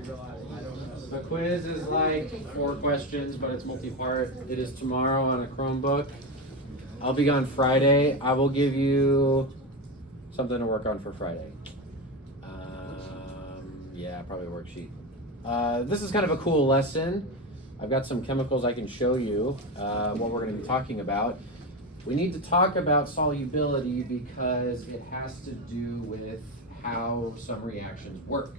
The quiz is like 4 questions, but it's multi-part. It is tomorrow on a Chromebook. I'll be gone Friday. I will give you something to work on for Friday. Yeah, probably a worksheet. This is kind of a cool lesson. I've got some chemicals I can show you what we're going to be talking about. We need to talk about solubility because it has to do with how some reactions work.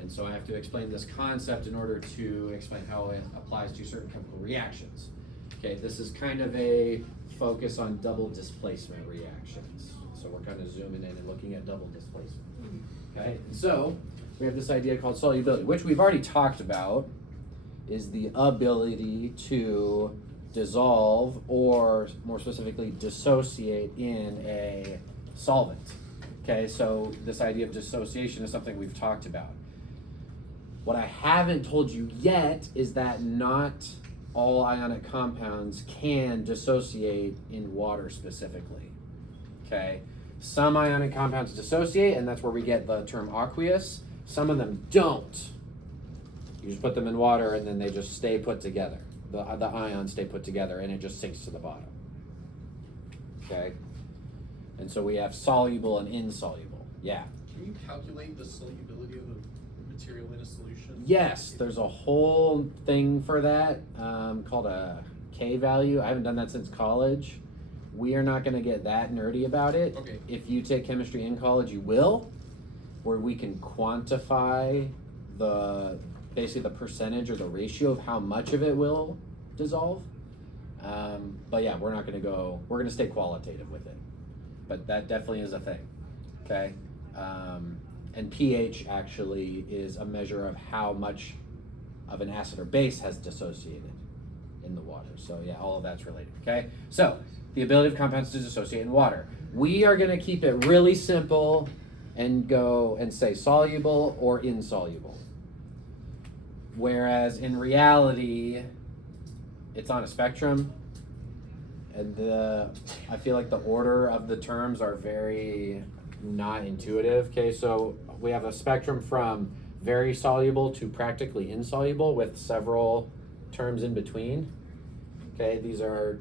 And so I have to explain this concept in order to explain how it applies to certain chemical reactions. Okay, this is kind of a focus on double displacement reactions. So we're kind of zooming in and looking at double displacement. Okay, so we have this idea called solubility, which we've already talked about, is the ability to dissolve, or more specifically dissociate, in a solvent. Okay, so this idea of dissociation is something we've talked about. What I haven't told you yet is that not all ionic compounds can dissociate in water specifically. Okay, some ionic compounds dissociate, and that's where we get the term aqueous. Some of them don't. You just put them in water and then they just stay put together. The ions stay put together and it just sinks to the bottom. Okay? And so we have soluble and insoluble. Yeah? Can you calculate the solubility of a material in a solution? Yes, there's a whole thing for that called a K value. I haven't done that since college. We are not going to get that nerdy about it. Okay. If you take chemistry in college, you will, where we can quantify basically the percentage or the ratio of how much of it will dissolve. But yeah, we're going to stay qualitative with it. But that definitely is a thing, okay? And pH actually is a measure of how much of an acid or base has dissociated in the water. So yeah, all of that's related, okay? So the ability of compounds to dissociate in water. We are going to keep it really simple and go and say soluble or insoluble. Whereas in reality, it's on a spectrum, and I feel like the order of the terms are very not intuitive. Okay, so we have a spectrum from very soluble to practically insoluble with several terms in between. Okay, these are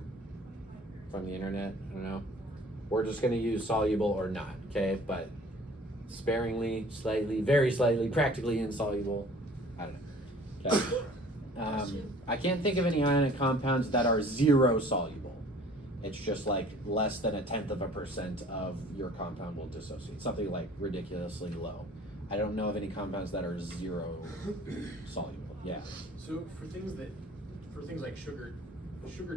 from the internet, I don't know. We're just gonna use soluble or not, okay? But sparingly, slightly, very slightly, practically insoluble, I don't know. Okay. I can't think of any ionic compounds that are zero soluble. It's just like less than 1/10% of your compound will dissociate. Something like ridiculously low. I don't know of any compounds that are zero soluble. Yeah. So for things like sugar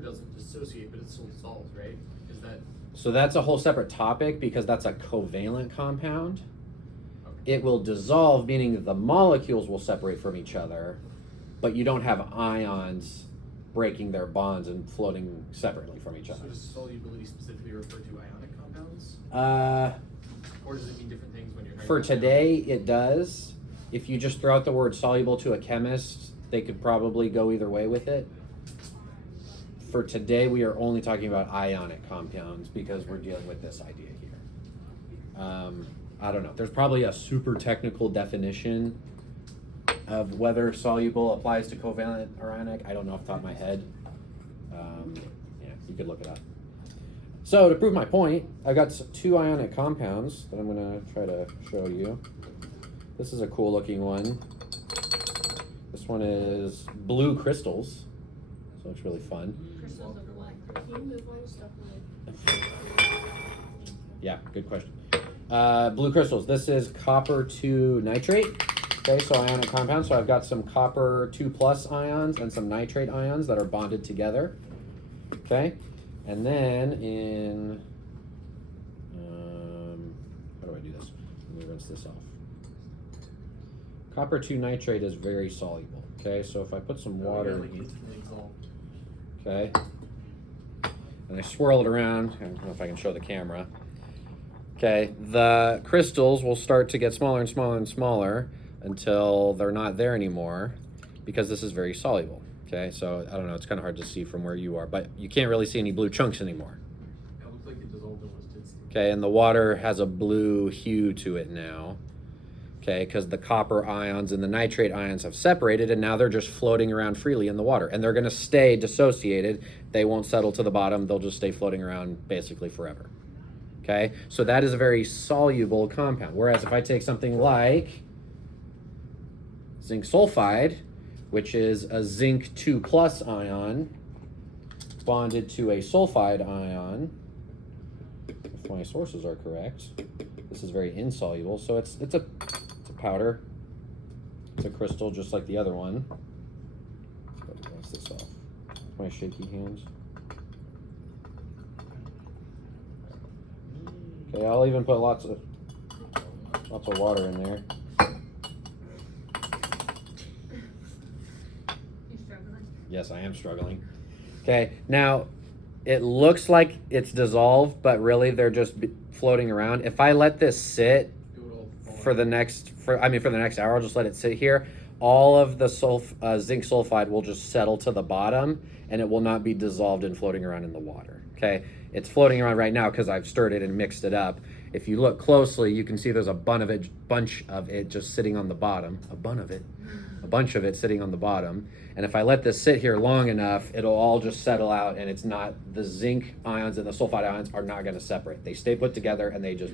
doesn't dissociate, but it still dissolves, right? Is that? So that's a whole separate topic because that's a covalent compound. Okay. It will dissolve, meaning that the molecules will separate from each other, but you don't have ions breaking their bonds and floating separately from each other. So does solubility specifically refer to ionic compounds? Or does it mean different things when you're talking For about today, it does. If you just throw out the word soluble to a chemist, they could probably go either way with it. For today, we are only talking about ionic compounds because we're dealing with this idea here. I don't know. There's probably a super technical definition of whether soluble applies to covalent or ionic. I don't know off the top of my head. Yeah, you could look it up. So to prove my point, I've got 2 ionic compounds that I'm going to try to show you. This is a cool looking one. This one is blue crystals, so it's really fun. Crystals of what? Can you move all the stuff away? Yeah, good question. Blue crystals. This is copper 2 nitrate. Okay, so ionic compound. So I've got some copper 2+ ions and some nitrate ions that are bonded together. Okay, and then in how do I do this? Let me rinse this off. Copper 2 nitrate is very soluble. Okay, so if I put some water in here, okay, and I swirl it around, I don't know if I can show the camera. Okay, the crystals will start to get smaller and smaller and smaller until they're not there anymore because this is very soluble. Okay, so I don't know, it's kind of hard to see from where you are, but you can't really see any blue chunks anymore. It looks like it dissolved almost instantly. Okay, and the water has a blue hue to it now. okay, because the copper ions and the nitrate ions have separated, and now they're just floating around freely in the water, and they're going to stay dissociated. They won't settle to the bottom. They'll just stay floating around basically forever. Okay, so that is a very soluble compound. Whereas if I take something like zinc sulfide, which is a zinc 2 plus ion bonded to a sulfide ion, if my sources are correct, this is very insoluble. So it's a powder. It's a crystal just like the other one. Let's rinse this off. My shaky hands. Okay, I'll even put lots of water in there. You struggling? Yes, I am struggling. Okay, now it looks like it's dissolved, but really they're just floating around. If I let this sit for the next hour, I'll just let it sit here. All of the zinc sulfide will just settle to the bottom, and it will not be dissolved and floating around in the water. Okay, it's floating around right now because I've stirred it and mixed it up. If you look closely, you can see there's a bunch of it just sitting on the bottom. A bunch of it sitting on the bottom. And if I let this sit here long enough, it'll all just settle out, and it's not, the zinc ions and the sulfide ions are not going to separate. They stay put together, and they just,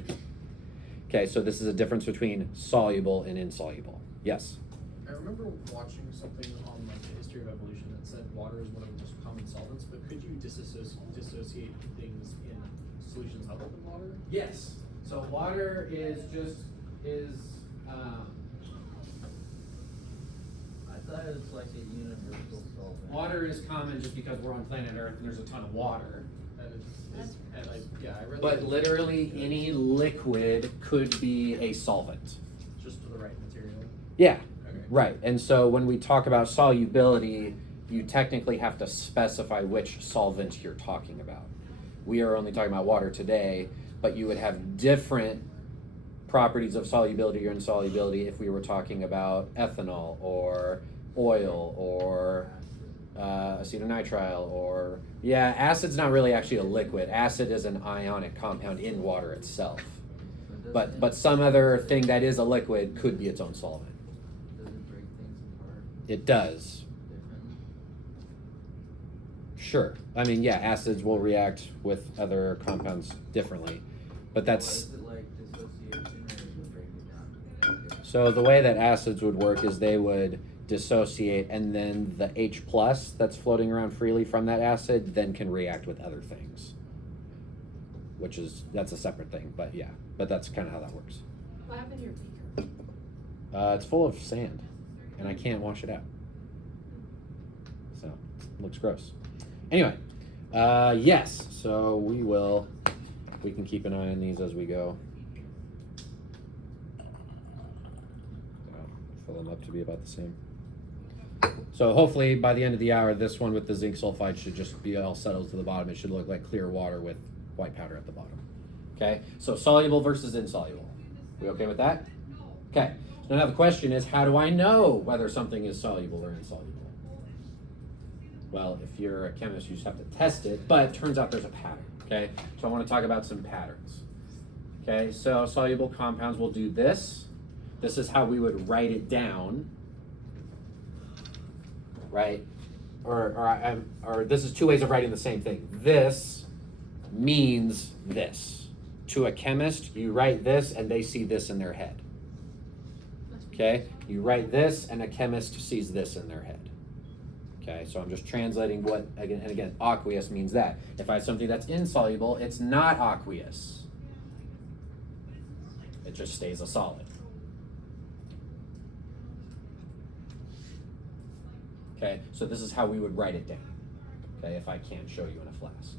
okay, so this is a difference between soluble and insoluble. Yes? I remember watching something on like the history of evolution that said water is one of the most common solvents, but could you dissociate things in solutions other than water? Yes. So water is I thought it was like a universal solvent. water is common just because we're on planet Earth and there's a ton of water. I read But that. literally any liquid could be a solvent. Just for the right material. Yeah, Okay. right. And so when we talk about solubility, you technically have to specify which solvent you're talking about. We are only talking about water today, but you would have different properties of solubility or insolubility if we were talking about ethanol or oil or acetonitrile or, yeah, acid's not really actually a liquid. Acid is an ionic compound in water itself. But some other thing that is a liquid could be its own solvent. Does it break things apart It does. differently? Sure. I mean, yeah, acids will react with other compounds differently. But that's, Is it like dissociation or does it break it down? so the way that acids would work is they would dissociate, and then the H plus that's floating around freely from that acid then can react with other things. That's a separate thing, but yeah. But that's kind of how that works. What happened to your beaker? It's full of sand, and I can't wash it out. So, it looks gross. Anyway, yes, so we can keep an eye on these as we go. Fill them up to be about the same. So hopefully by the end of the hour, this one with the zinc sulfide should just be all settled to the bottom. It should look like clear water with white powder at the bottom. Okay, so soluble versus insoluble. We okay with that? Okay, so now the question is, how do I know whether something is soluble or insoluble? Well, if you're a chemist, you just have to test it, but it turns out there's a pattern, okay? So I want to talk about some patterns. Okay, so soluble compounds will do this. This is how we would write it down, right? Or this is two ways of writing the same thing. This means this. To a chemist, you write this and they see this in their head. Okay? You write this and a chemist sees this in their head. Okay, so I'm just translating what, again, aqueous means that. If I have something that's insoluble, it's not aqueous. It just stays a solid. Okay, so this is how we would write it down. Okay, if I can't show you in a flask.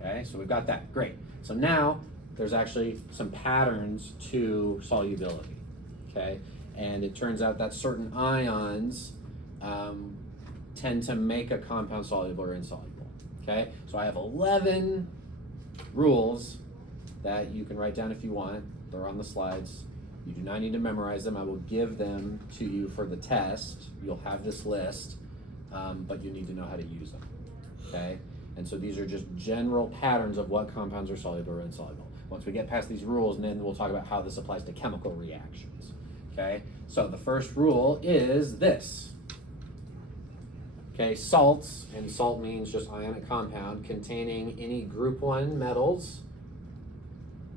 Okay, so we've got that, great. So now, there's actually some patterns to solubility. Okay, and it turns out that certain ions tend to make a compound soluble or insoluble. Okay, so I have 11 rules that you can write down if you want. They're on the slides. You do not need to memorize them. I will give them to you for the test. You'll have this list, but you need to know how to use them. Okay, and so these are just general patterns of what compounds are soluble or insoluble. once we get past these rules, and then we'll talk about how this applies to chemical reactions. Okay, so the first rule is this. Okay, salts, and salt means just ionic compound containing any group 1 metals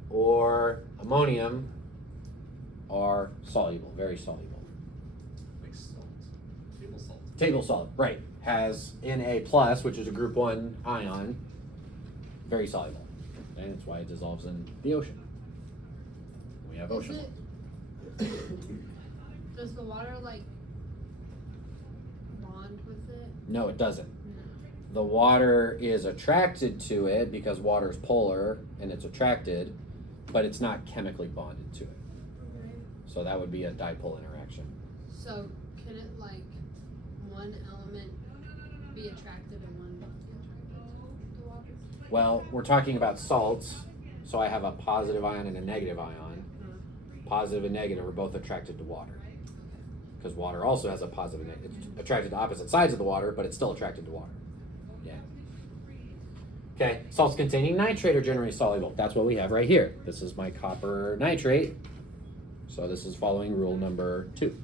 or ammonium are soluble, very soluble. Like salt. Table salt. Table salt, right, has Na plus, which is a group 1 ion, very soluble. And that's why it dissolves in the ocean. We have ocean. Does the water like bond with it? No, it doesn't. No. The water is attracted to it because water is polar and it's attracted, but it's not chemically bonded to it. So that would be a dipole interaction. So can it like one element be attractive and one not be attractive to water? Well, we're talking about salts, so I have a positive ion and a negative ion. Positive and negative are both attracted to water. Because water also has a positive and negative. It's attracted to opposite sides of the water, but it's still attracted to water. Yeah. Okay, salts containing nitrate are generally soluble. That's what we have right here. This is my copper nitrate. So this is following rule number 2.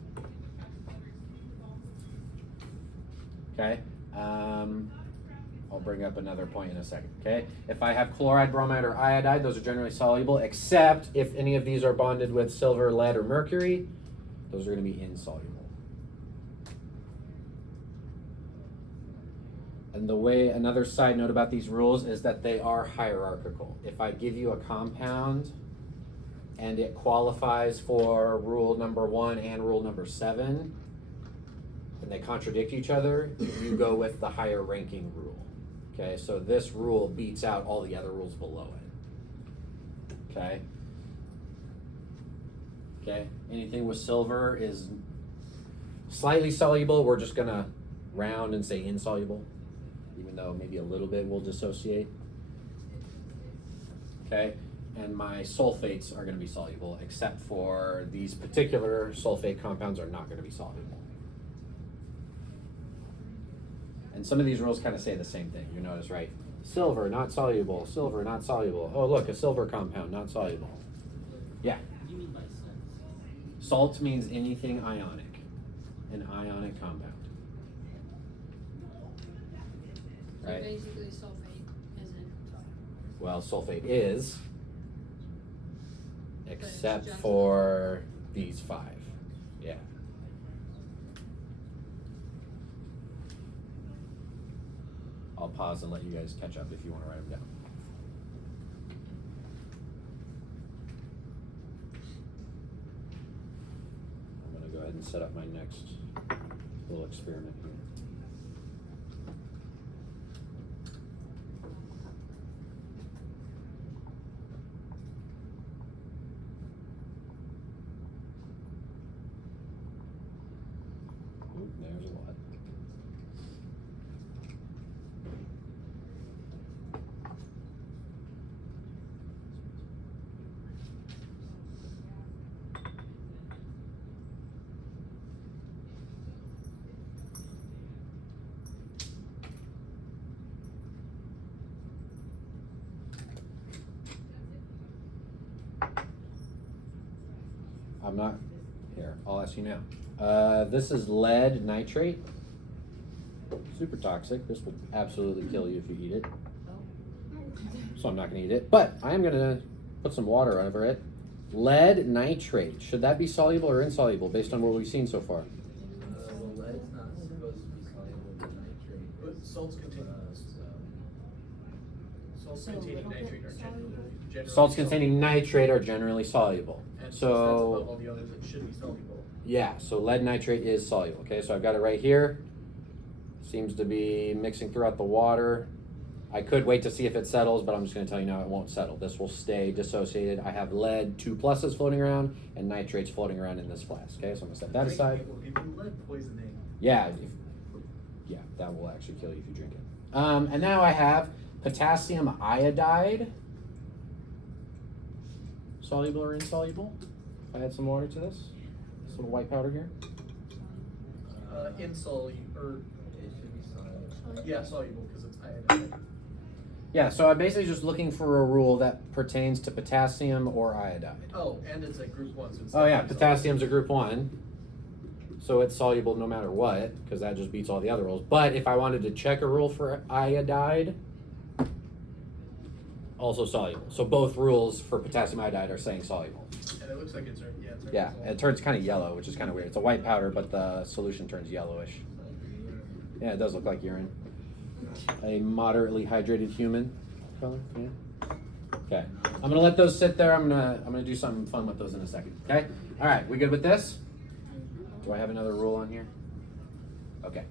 Okay, I'll bring up another point in a second. Okay, if I have chloride, bromide, or iodide, those are generally soluble, except if any of these are bonded with silver, lead, or mercury, those are going to be insoluble. And the way, another side note about these rules is that they are hierarchical. If I give you a compound and it qualifies for rule number 1 and rule number 7, and they contradict each other, you go with the higher ranking rule. Okay, so this rule beats out all the other rules below it. Okay. Okay, anything with silver is slightly soluble. We're just gonna round and say insoluble, even though maybe a little bit will dissociate. Okay, and my sulfates are gonna be soluble, except for these particular sulfate compounds are not gonna be soluble. And some of these rules kind of say the same thing. You notice, right? Silver, not soluble. Silver, not soluble. Oh, look, a silver compound, not soluble. Yeah. What do you mean by salt? Salt means anything ionic, an ionic compound. So Right? basically sulfate isn't soluble. Well, sulfate is, except just- for these 5. Yeah. I'll pause and let you guys catch up if you want to write them down. I'm going to go ahead and set up my next little experiment here. Ooh, there's a lot. I'm not, here, I'll ask you now. This is lead nitrate. Super toxic. This will absolutely kill you if you eat it. So I'm not gonna eat it, but I am gonna put some water over it. Lead nitrate, should that be soluble or insoluble based on what we've seen so far? Lead's not supposed to be soluble with nitrate. But salts containing salts So a containing little bit nitrate are soluble? generally Salts containing nitrate are generally soluble. and that's above all So, the others that should be soluble. yeah, so lead nitrate is soluble. Okay, so I've got it right here. Seems to be mixing throughout the water. I could wait to see if it settles, but I'm just going to tell you now it won't settle. This will stay dissociated. I have lead 2 pluses floating around and nitrates floating around in this flask. Okay, so I'm going to set that aside. People lead poisoning. Yeah, yeah, that will actually kill you if you drink it. And now I have potassium iodide. Soluble or insoluble? If I add some water to this little white powder here. Insoluble, or It should be soluble. yeah, soluble because it's iodide. Yeah, so I'm basically just looking for a rule that pertains to potassium or iodide. Oh, and it's a group one, so it's Oh yeah, definitely potassium's a group 1. So it's soluble no matter what, because that just beats all the other rules. But if I wanted to check a rule for iodide, also soluble. So both rules for potassium iodide are saying soluble. solid. And it looks like it's Yeah, it turns kind of yellow, which is kind of weird. It's a white powder, but the solution turns yellowish. Yeah, it does look like urine. A moderately hydrated human color. Yeah. Okay, I'm gonna let those sit there. I'm gonna do something fun with those in a second. Okay. All right, we good with this? Do I have another rule on here? Okay,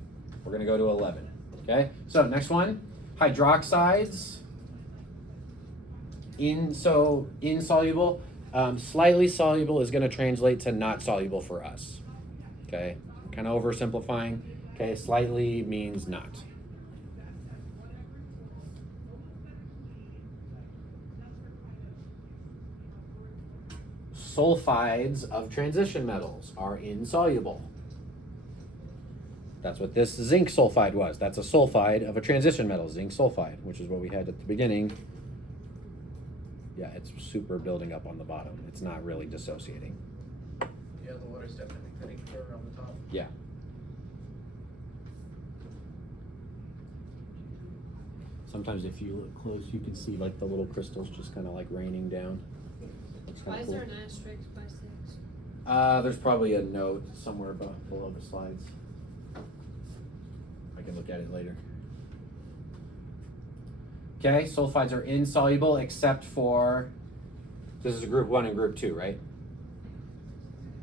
we're gonna go to 11. Okay, so next one, hydroxides. Insoluble. Slightly soluble is gonna translate to not soluble for us. Okay, kind of oversimplifying. Okay, slightly means not. Sulfides of transition metals are insoluble. That's what this zinc sulfide was. That's a sulfide of a transition metal, zinc sulfide, which is what we had at the beginning. Yeah, it's super building up on the bottom. It's not really dissociating. Yeah, the water's definitely thinning further on the top. Yeah. Sometimes if you look close, you can see like the little crystals just kind of like raining down. Looks Why kinda is cool. there an asterisk by 6? There's probably a note somewhere below the slides. I can look at it later. Okay, sulfides are insoluble except for, this is group 1 and group 2, right?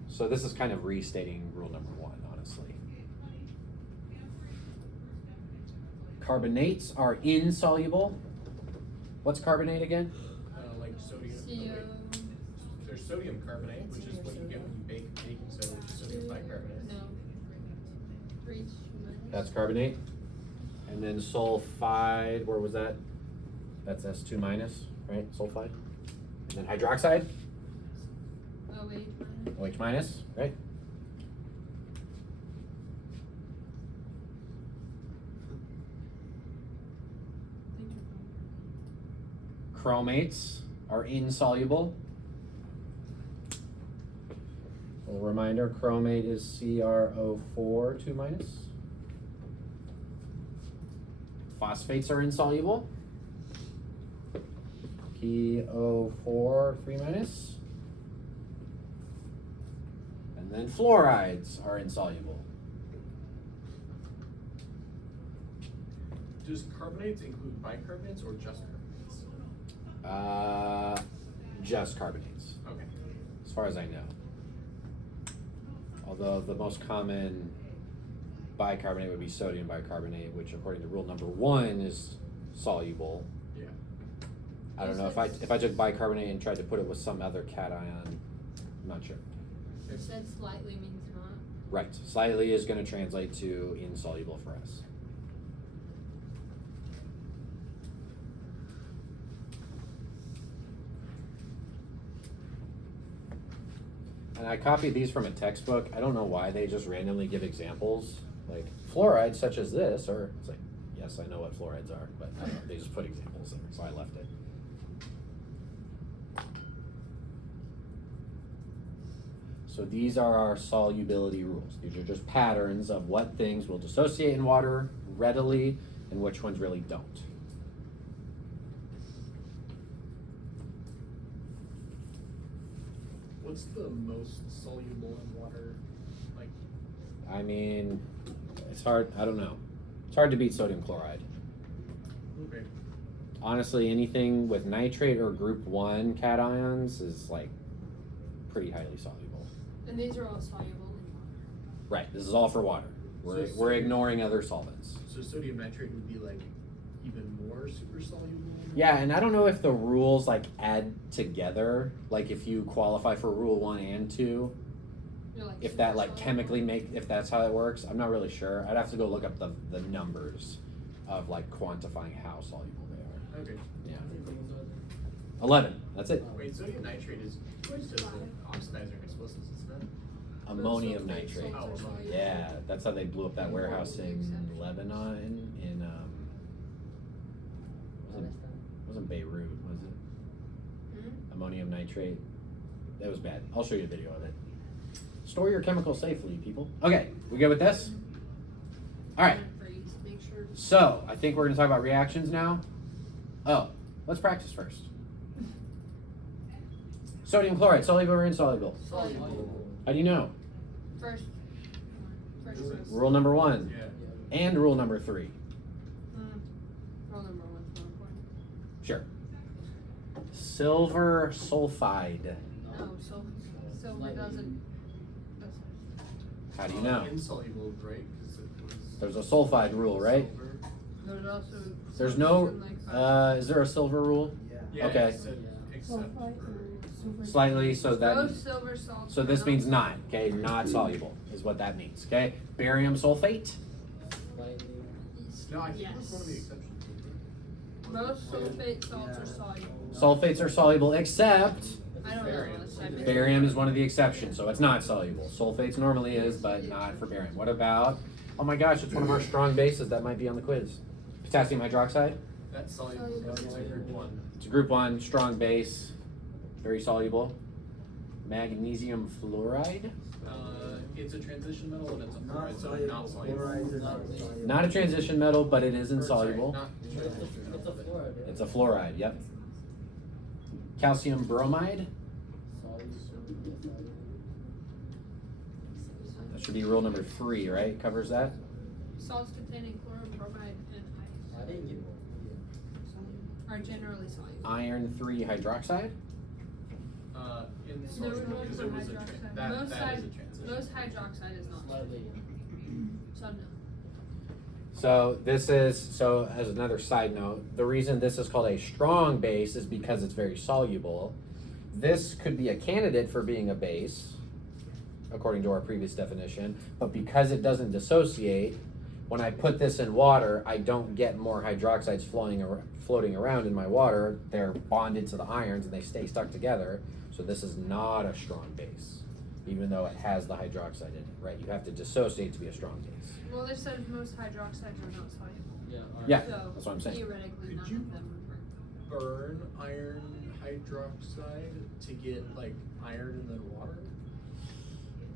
So this is kind of restating rule number 1, honestly. Carbonates are insoluble. What's carbonate again? Like sodium. CO. There's sodium carbonate, which is what you get when you bake baking soda, which is sodium bicarbonate. No. 3 That's carbonate. And then sulfide, where was that? That's S2 minus, right? Sulfide. And then hydroxide, OH OH minus, right? Chromates are insoluble. A reminder, chromate is CrO4 2 minus. Phosphates are insoluble. PO4 3 minus. And then fluorides are insoluble. Does carbonates include bicarbonates or just carbonates? Just carbonates, Okay. as far as I know. Although the most common bicarbonate would be sodium bicarbonate, which according to rule number 1 is soluble. Yeah. I don't know if I took bicarbonate and tried to put it with some other cation, I'm not sure. You said slightly means not. Right, slightly is going to translate to insoluble for us. And I copied these from a textbook. I don't know why they just randomly give examples. Like, fluorides such as this, or it's like, yes, I know what fluorides are, but I don't know, they just put examples there, so I left it. So these are our solubility rules. These are just patterns of what things will dissociate in water readily and which ones really don't. What's the most soluble in water? Like, I mean, it's hard, I don't know. It's hard to beat sodium chloride. okay. Honestly, anything with nitrate or group 1 cations is like pretty highly soluble. And these are all soluble in water. Right, this is all for water. We're ignoring other solvents. So sodium nitrate would be like even more super soluble? Yeah, and I don't know if the rules like add together, like if you qualify for rule 1 and 2, You're like if that super like soluble. chemically if that's how it works. I'm not really sure. I'd have to go look up the numbers of like quantifying how soluble they are. Okay. Yeah. 11, that's it. Wait, sodium nitrate is used as an oxidizer in explosives, isn't it? Ammonium Sulfate, nitrate. sulfur, Oh, soluble. Yeah, that's how they blew up that warehouse in Lebanon in wasn't Beirut, was it? Hmm? Ammonium nitrate. That was bad. I'll show you a video of it. Store your chemicals safely, people. Okay, we good with this? All right. Freeze. Make sure. So I think we're gonna talk about reactions now. Oh, let's practice first. Sodium chloride, soluble or insoluble? Soluble. How do you know? First. Rule number 1 Yeah. and rule number 3. Rule number 1's more important. Sure. Silver sulfide. No, silver doesn't. How do you know? Insoluble, right? 'Cause it was There's a sulfide rule, right? silver. There's also. There's no. Like Is there a silver rule? Yeah. Yeah, Okay. it said except for Slightly, so that. most silver salts. So this means not. Okay, not soluble is what that means. Okay, barium sulfate. no, I think Yes. that's one of the exceptions. Most sulfate salts are soluble. Sulfates are soluble except I don't know. Barium. Let's type it. barium is one of the exceptions, so it's not soluble. Sulfates normally is, but not for barium. What about? Oh my gosh, it's one of our strong bases that might be on the quiz. Potassium hydroxide. That's soluble. It's a group 1. It's a group 1 strong base, very soluble. Magnesium fluoride. It's a transition metal and it's a Not fluoride, so soluble. not soluble. Fluorides are not soluble. Not a transition metal, but it is Or, sorry, insoluble. not transition metal, but- It's a fluoride. Yep. Calcium bromide. That should be rule number 3, right? Covers that. Salts containing chlorine, bromide, and ice are generally soluble. Iron 3 hydroxide. Insoluble, because it was a hydroxide. that Most is a transition. Most hydroxide is not soluble. So no. So this is, so as another side note, the reason this is called a strong base is because it's very soluble. This could be a candidate for being a base, according to our previous definition, but because it doesn't dissociate, when I put this in water, I don't get more hydroxides floating around in my water. They're bonded to the irons and they stay stuck together. So this is not a strong base, even though it has the hydroxide in it, right? You have to dissociate to be a strong base. Well, they said most hydroxides are not soluble. Yeah, So that's what I'm saying. theoretically, Could none you- of them would work. Burn iron hydroxide to get like iron in the water?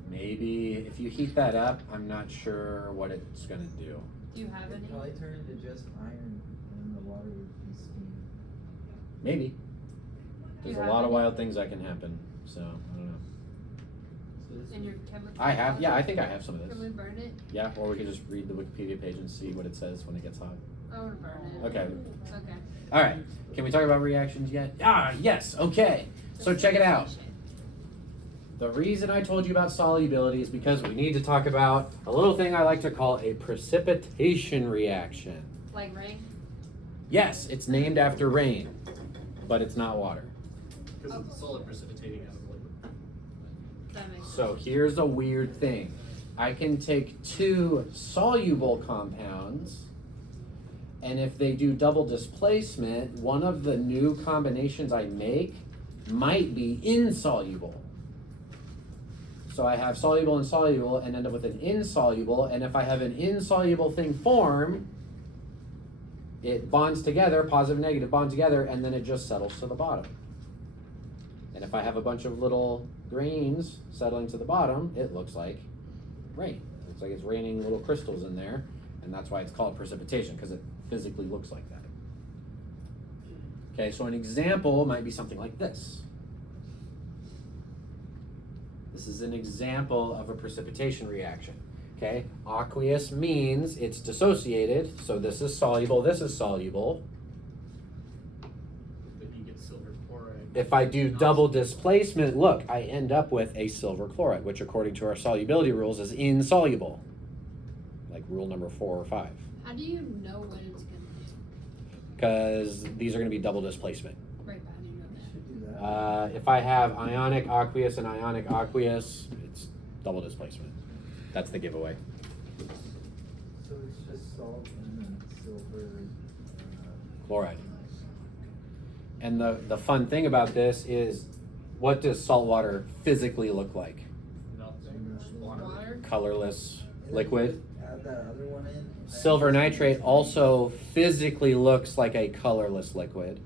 Maybe if you heat that up, I'm not sure what it's gonna do. Do you have any? It'd probably turn into just iron and the water would be steam. Maybe. Do There's you a have lot of any? wild things that can happen, so I don't know. In your chemical? I have, yeah, I think I have some of Can we this. burn it? Yeah, or we could just read the Wikipedia page and see what it says when it gets hot. I want to burn it. Okay. Okay. All right. Can we talk about reactions yet? Ah, yes. Okay. So check it out. The reason I told you about solubility is because we need to talk about a little thing I like to call a precipitation reaction. Like rain? Yes, it's named after rain, but it's not water. Because it's a solid precipitating out of the liquid. That makes So sense. here's a weird thing. I can take 2 soluble compounds, and if they do double displacement, one of the new combinations I make might be insoluble. So I have soluble and soluble and end up with an insoluble, and if I have an insoluble thing form, it bonds together, positive, negative bond together, and then it just settles to the bottom. And if I have a bunch of little grains settling to the bottom, it looks like rain. It looks like it's raining little crystals in there, and that's why it's called precipitation, because it physically looks like that. Okay, so an example might be something like this. This is an example of a precipitation reaction. Okay, aqueous means it's dissociated, so this is soluble, this is soluble. But you get silver chloride. If I do double displacement, look, I end up with a silver chloride, which according to our solubility rules is insoluble. Like rule number 4 or 5. How do you know when it's going to be? Because these are going to be double displacement. Right, but how do you know that? Should do that. If I have ionic aqueous and ionic aqueous, it's double displacement. That's the giveaway. So it's just salt and then silver. Chloride. And the fun thing about this is, what does salt water physically look like? Nothing. Just water. Water? Colorless liquid. Add that other one in. Silver nitrate also physically looks like a colorless liquid.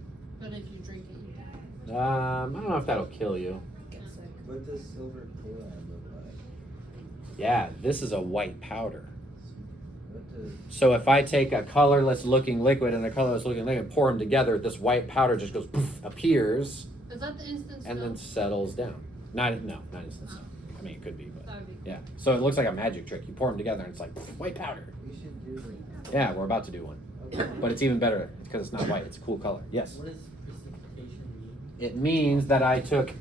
I don't know if that'll kill you. What does silver chloride look like? Yeah, this is a white powder. What does So if I take a colorless looking liquid and a colorless looking liquid, pour them together, this white powder just goes poof, appears, Is that the instant and then settles down. Not instant snow. I mean, it could be, but That would be yeah. So it looks like a magic trick. You pour them together, and it's like poof, white powder. we should do that? Yeah, we're about to do one, Okay. but it's even better because it's not white. It's a cool color. Yes. What does precipitation mean? It means that I took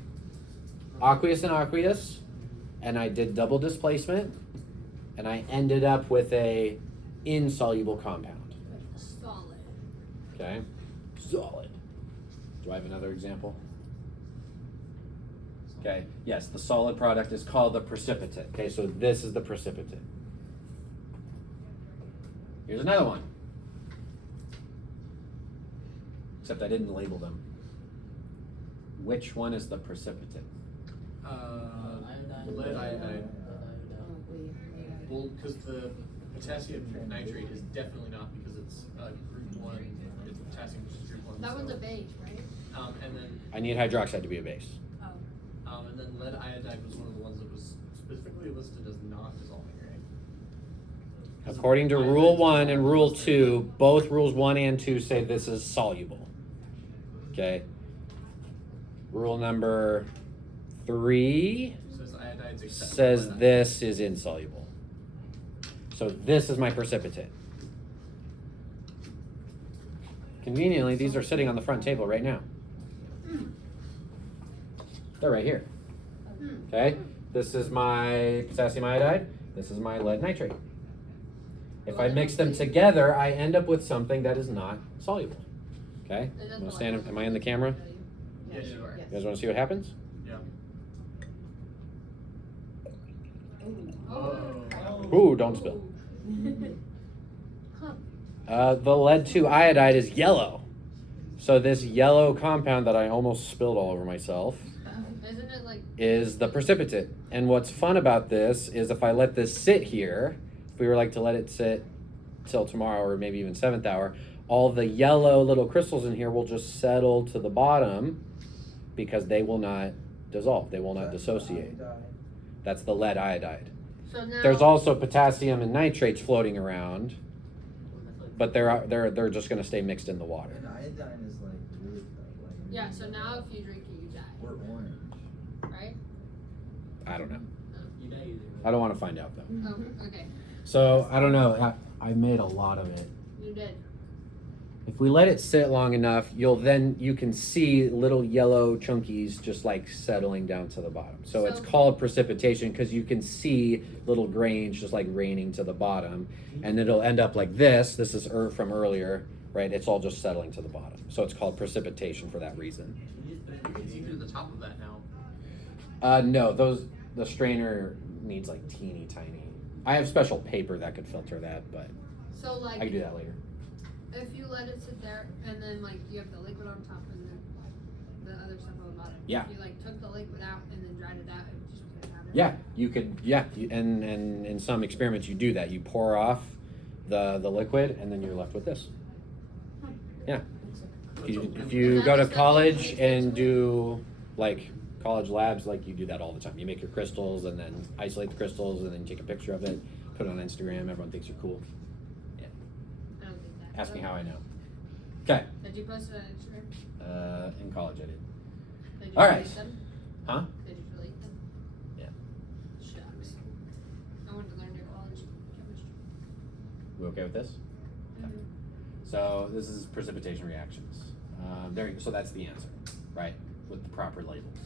aqueous and aqueous, and I did double displacement, and I ended up with a insoluble compound. solid. Okay? Solid. Do I have another example? Okay, yes, the solid product is called the precipitate. Okay, so this is the precipitate. Here's another one. Except I didn't label them. Which one is the precipitate? Lead iodide. Well, because the potassium nitrate is definitely not, because it's group 1, it's potassium, which is group 1. That so, one's a beige, right? And then I need hydroxide to be a base. Oh. and then lead iodide was one of the ones that was specifically listed as not dissolving, right? According to rule 1 and rule 2, both rules 1 and 2 say this is soluble. Okay. Rule number 3 Says iodide's acceptable. says this is insoluble. So this is my precipitate. Conveniently, these are sitting on the front table right now. They're right here. Okay? This is my potassium iodide. This is my lead nitrate. If I mix them together, I end up with something that is not soluble. Okay? I'm gonna stand. Am I in the camera? Yes, you are. You guys want to see what happens? Yeah. Oh. Ooh, don't spill. The lead 2 iodide is yellow. So this yellow compound that I almost spilled all over myself Isn't it like is the precipitate. And what's fun about this is if I let this sit here, if we were like to let it sit till tomorrow or maybe even 7th hour, all the yellow little crystals in here will just settle to the bottom because they will not dissolve. They will not dissociate. That's the lead iodide. so now? There's also potassium and nitrates floating around, but they're just going to stay mixed in the water. And iodine is like really tough. Like, Yeah. So now if you drink it, you die, we're orange. right? I don't know. You die either way. I don't want to find out though. Oh. Okay. So I don't know. I made a lot of it. You did. If we let it sit long enough, you can see little yellow chunkies just like settling down to the bottom. So it's So- called precipitation because you can see little grains just like raining to the bottom, and it'll end up like this. This is from earlier, right? It's all just settling to the bottom. So it's called precipitation for that reason. You just put it You can see in through the top of that now. No, the strainer needs like teeny tiny. I have special paper that could filter that, but So like, I can do that later. if you let it sit there and then like you have the liquid on top and then the other stuff on the bottom. Yeah. If you like took the liquid out and then dried it out, it would just be a powder. Yeah, you could. Yeah, and in some experiments you do that. You pour off the liquid, and then you're left with this. Yeah. If you go to college and do like college labs, like you do that all the time. You make your crystals and then isolate the crystals and then take a picture of it, put it on Instagram. Everyone thinks you're cool. I don't think that. Ask me how I know. Okay. Did you post it on Instagram? In college I did. Did you All delete right. them? Huh? Did you delete them? Yeah. Shucks. I wanted to learn your college chemistry. We okay with this? So this is precipitation reactions. So that's the answer, right? With the proper labels.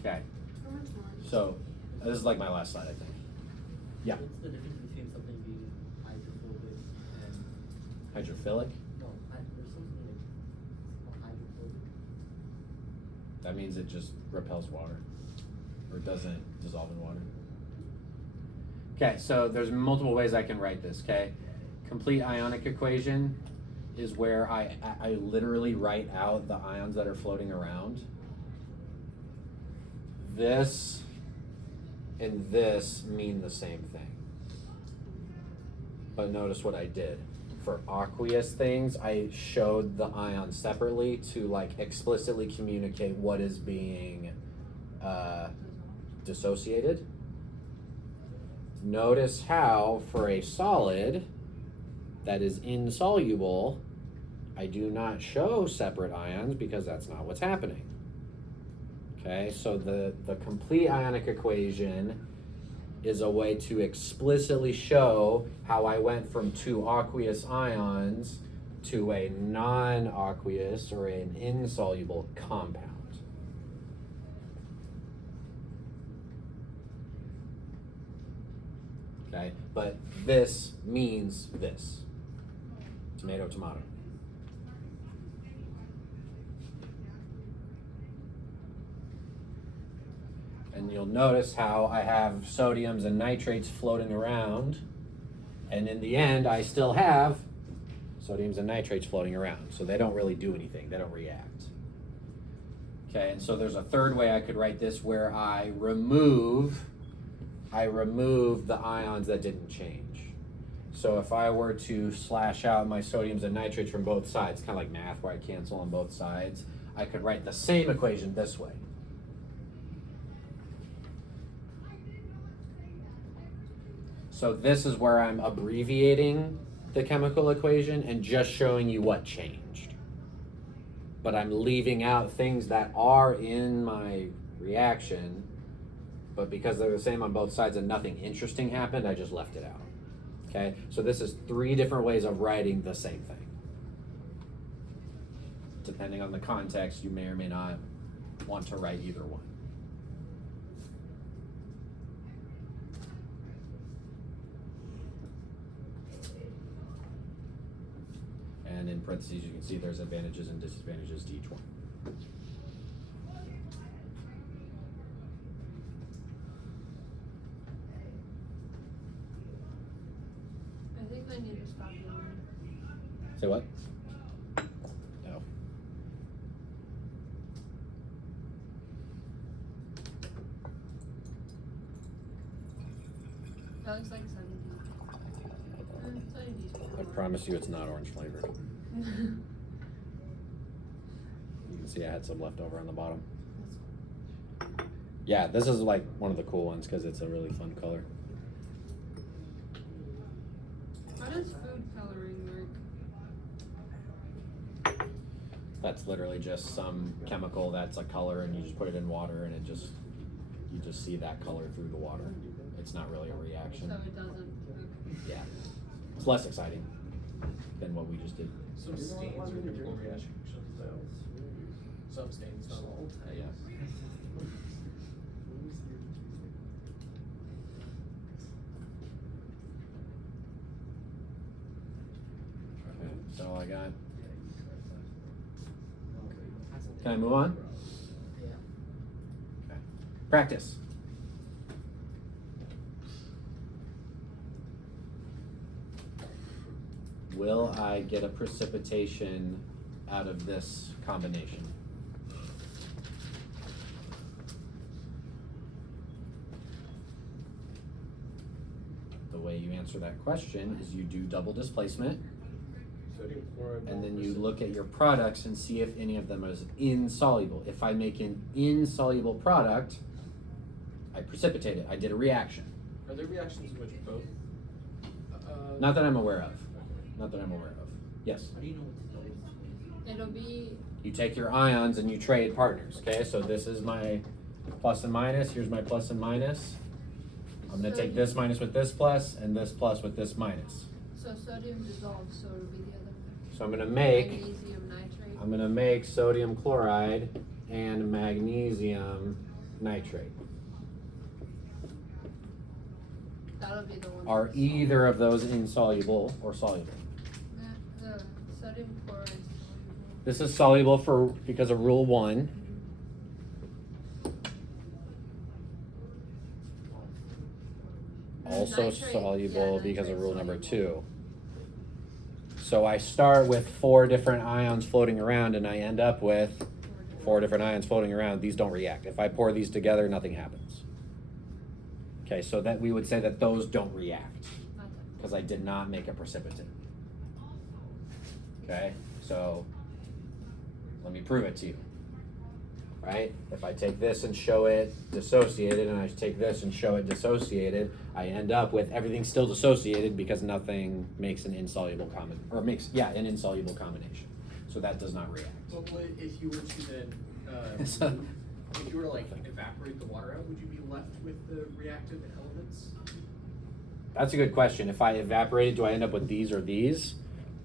Okay. How much more? So this is like my last slide, I think. Yeah. What's the difference between something being hydrophobic and Hydrophilic. there's something like hydrophobic? That means it just repels water, or doesn't dissolve in water. Okay, so there's multiple ways I can write this. Okay, complete ionic equation is where I literally write out the ions that are floating around. This and this mean the same thing. But notice what I did. for aqueous things, I showed the ions separately to like explicitly communicate what is being dissociated. Notice how for a solid that is insoluble, I do not show separate ions because that's not what's happening. Okay, so the complete ionic equation is a way to explicitly show how I went from two aqueous ions to a non-aqueous or an insoluble compound. Okay, but this means this. Tomato, tomato. And you'll notice how I have sodiums and nitrates floating around, and in the end I still have sodiums and nitrates floating around, so they don't really do anything, they don't react. Okay, and so there's a third way I could write this where I remove the ions that didn't change. So if I were to slash out my sodiums and nitrates from both sides, kind of like math where I cancel on both sides, I could write the same equation this way. So this is where I'm abbreviating the chemical equation and just showing you what changed. But I'm leaving out things that are in my reaction, but because they're the same on both sides and nothing interesting happened, I just left it out. Okay, so this is 3 different ways of writing the same thing. Depending on the context, you may or may not want to write either one. And in parentheses, you can see there's advantages and disadvantages to each one. I think I need to stop yawning. Say what? No. That looks like 70. 70. I promise you it's not orange flavored. You can see I had some left over on the bottom. Yeah, this is like one of the cool ones because it's a really fun color. How does food coloring work? That's literally just some chemical that's a color and you just put it in water and you just see that color through the water. It's not really a reaction. So it doesn't work. Yeah. It's less exciting than what we just did. Some stains are chemical reactions though. Some stains, not all. Yeah. Okay, that's all I got. Can I move on? Yeah. Okay. Practice. Will I get a precipitation out of this combination? The way you answer that question is you do double displacement, Sodium chloride. and then you look at your products and see if any of them is insoluble. If I make an insoluble product, I precipitate it. I did a reaction. Are there reactions in which both? Not that I'm aware of. Not that I'm aware of. Yes? How do you know what to do? It'll be You take your ions and you trade partners, okay? So this is my plus and minus, here's my plus and minus. I'm gonna take this minus with this plus and this plus with this minus. so sodium dissolves, so it'll be the other way. So I'm gonna make, Magnesium nitrate. I'm gonna make sodium chloride and magnesium nitrate. That'll be the one. Are that's either of those insoluble or soluble? The sodium chloride is soluble. This is soluble because of rule 1. Also Nitrate, soluble yeah, because of nitrate's rule number soluble. 2. So I start with 4 different ions floating around and I end up with 4 different ions floating around. These don't react. If I pour these together, nothing happens. Okay, so that we would say that those don't react Not that. because I did not make a precipitate. Okay, so let me prove it to you. Right? If I take this and show it dissociated, and I take this and show it dissociated, I end up with everything still dissociated because nothing makes an insoluble an insoluble combination. So that does not react. But what if you were to then, So- if you were to like evaporate the water out, would you be left with the reactive elements? That's a good question. If I evaporate it, do I end up with these or these?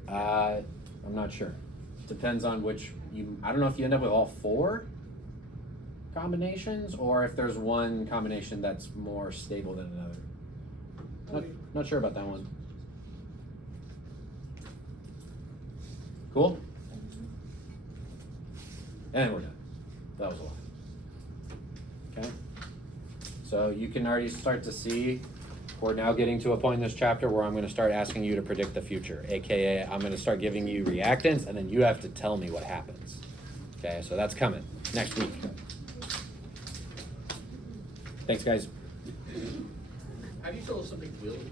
I'm not sure. Depends on which I don't know if you end up with all four combinations or if there's one combination that's more stable than another. Not sure about that one. Cool? And we're done. That was a lot. Okay? So you can already start to see we're now getting to a point in this chapter where I'm going to start asking you to predict the future, aka I'm going to start giving you reactants and then you have to tell me what happens. Okay, so that's coming next week. Thanks, guys. How do you tell if something will be